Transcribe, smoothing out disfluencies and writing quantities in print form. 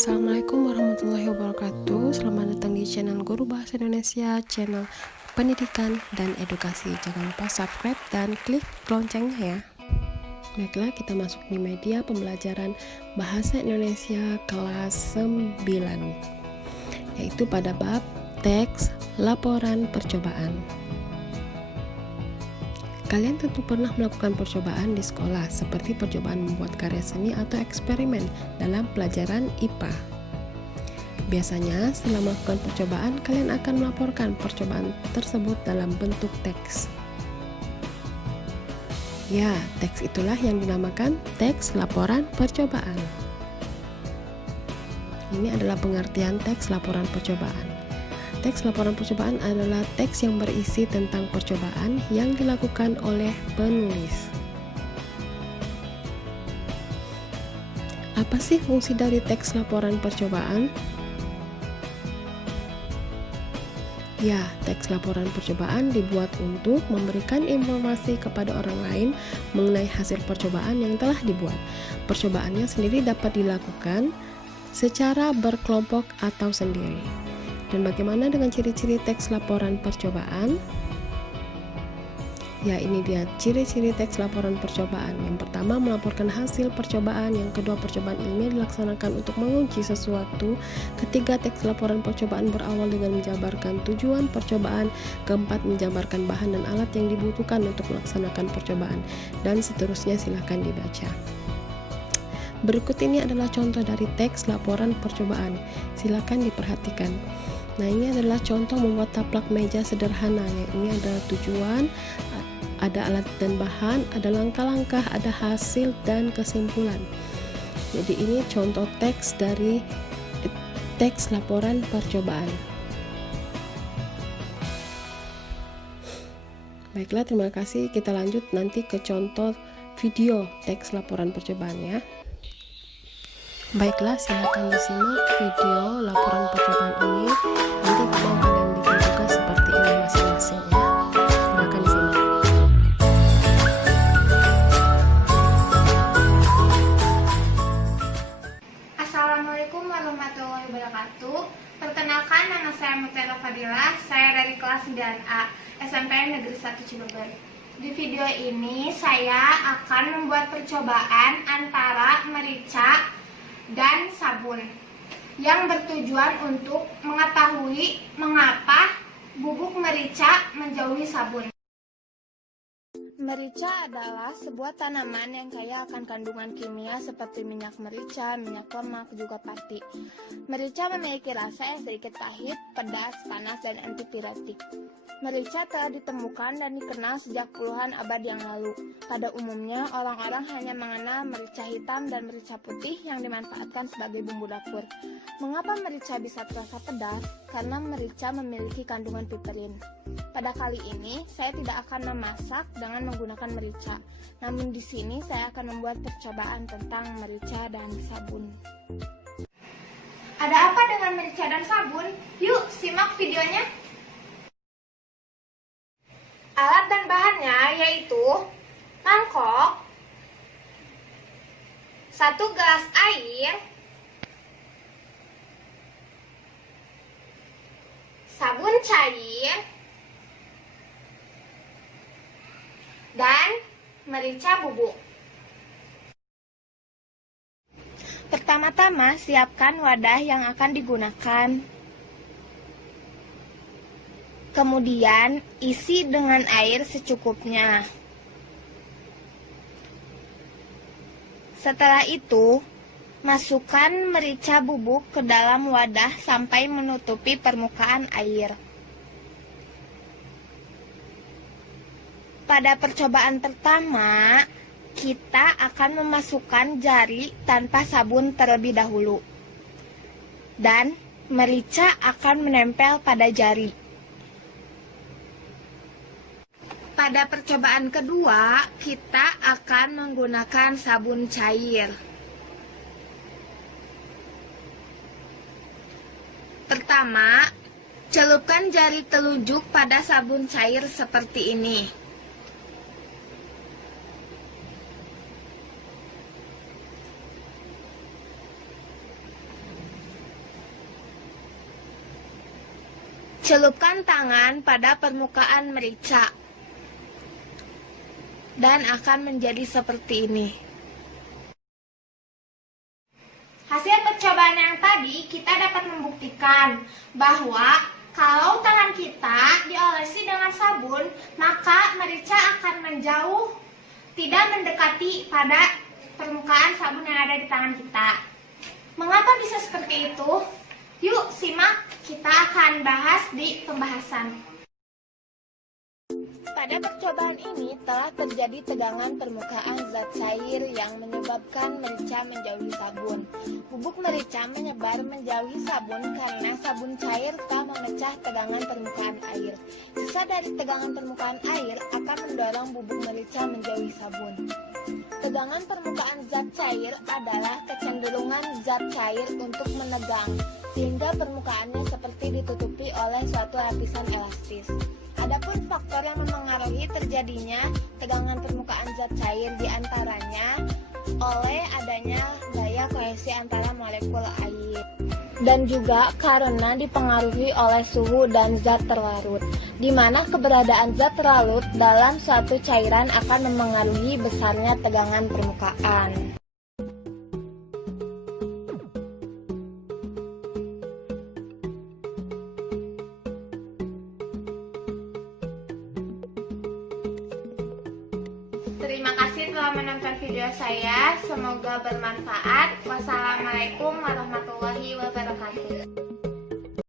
Assalamualaikum warahmatullahi wabarakatuh. Selamat datang di channel Guru Bahasa Indonesia, channel pendidikan dan edukasi. Jangan lupa subscribe dan klik loncengnya ya. Baiklah, kita masuk di media pembelajaran Bahasa Indonesia kelas 9, yaitu pada bab teks laporan percobaan. Kalian tentu pernah melakukan percobaan di sekolah, seperti percobaan membuat karya seni atau eksperimen dalam pelajaran IPA. Biasanya, setelah melakukan percobaan, kalian akan melaporkan percobaan tersebut dalam bentuk teks. Ya, teks itulah yang dinamakan teks laporan percobaan. Ini adalah pengertian teks laporan percobaan. Teks laporan percobaan adalah teks yang berisi tentang percobaan yang dilakukan oleh penulis. Apa sih fungsi dari teks laporan percobaan? Ya, teks laporan percobaan dibuat untuk memberikan informasi kepada orang lain mengenai hasil percobaan yang telah dibuat. Percobaannya sendiri dapat dilakukan secara berkelompok atau sendiri. Dan bagaimana dengan ciri-ciri teks laporan percobaan? Ya, ini dia ciri-ciri teks laporan percobaan. Yang pertama, melaporkan hasil percobaan. Yang kedua, percobaan ilmiah dilaksanakan untuk menguji sesuatu. Ketiga, teks laporan percobaan berawal dengan menjabarkan tujuan percobaan. Keempat, menjabarkan bahan dan alat yang dibutuhkan untuk melaksanakan percobaan. Dan seterusnya, silahkan dibaca. Berikut ini adalah contoh dari teks laporan percobaan. Silahkan diperhatikan. Nah, ini adalah contoh membuat taplak meja sederhana. Ini ada tujuan, ada alat dan bahan, ada langkah-langkah, ada hasil dan kesimpulan. Jadi ini contoh teks dari teks laporan percobaan. Baiklah, terima kasih. Kita lanjut nanti ke contoh video teks laporan percobaan ya. Baiklah, silakan disimak video laporan percobaan ini. Nanti mau kalian bikin tugas seperti ini masing-masing ya. Silakan disimak. Assalamualaikum warahmatullahi wabarakatuh. Perkenalkan, nama saya Mutiara Fadilah. Saya dari kelas 9A SMPN Negeri 1 Cilegon. Di video ini saya akan membuat percobaan antara merica dan sabun yang bertujuan untuk mengetahui mengapa bubuk merica menjauhi sabun. Merica adalah sebuah tanaman yang kaya akan kandungan kimia seperti minyak merica, minyak lemak, juga pati. Merica memiliki rasa yang sedikit pahit, pedas, panas, dan antipiretik. Merica telah ditemukan dan dikenal sejak puluhan abad yang lalu. Pada umumnya, orang-orang hanya mengenal merica hitam dan merica putih yang dimanfaatkan sebagai bumbu dapur. Mengapa merica bisa terasa pedas? Karena merica memiliki kandungan piperin. Pada kali ini, saya tidak akan memasak dengan menggunakan merica. Namun di sini saya akan membuat percobaan tentang merica dan sabun. Ada apa dengan merica dan sabun? Yuk, simak videonya. Alat dan bahannya yaitu mangkok, 1 gelas air, sabun cair, dan merica bubuk. Pertama-tama, siapkan wadah yang akan digunakan. Kemudian, isi dengan air secukupnya. Setelah itu, masukkan merica bubuk ke dalam wadah sampai menutupi permukaan air. Pada percobaan pertama, kita akan memasukkan jari tanpa sabun terlebih dahulu. Dan merica akan menempel pada jari. Pada percobaan kedua, kita akan menggunakan sabun cair. Pertama, celupkan jari telunjuk pada sabun cair seperti ini. Celupkan tangan pada permukaan merica dan akan menjadi seperti ini. Hasil percobaan yang tadi kita dapat membuktikan bahwa kalau tangan kita diolesi dengan sabun, maka merica akan menjauh, tidak mendekati pada permukaan sabun yang ada di tangan kita. Mengapa bisa seperti itu? Yuk simak, kita akan bahas di pembahasan. Pada percobaan ini telah terjadi tegangan permukaan zat cair yang menyebabkan merica menjauhi sabun. Bubuk merica menyebar menjauhi sabun karena sabun cair telah memecah tegangan permukaan air. Sisa dari tegangan permukaan air akan mendorong bubuk merica menjauhi sabun. Tegangan permukaan zat cair adalah kecenderungan zat cair untuk menegang, sehingga permukaannya seperti ditutupi oleh suatu lapisan elastis. Adapun faktor yang memengaruhi terjadinya tegangan permukaan zat cair diantaranya oleh adanya gaya kohesi antara molekul air, dan juga karena dipengaruhi oleh suhu dan zat terlarut, di mana keberadaan zat terlarut dalam suatu cairan akan memengaruhi besarnya tegangan permukaan. Terima kasih telah menonton video saya, semoga bermanfaat. Wassalamualaikum warahmatullahi wabarakatuh.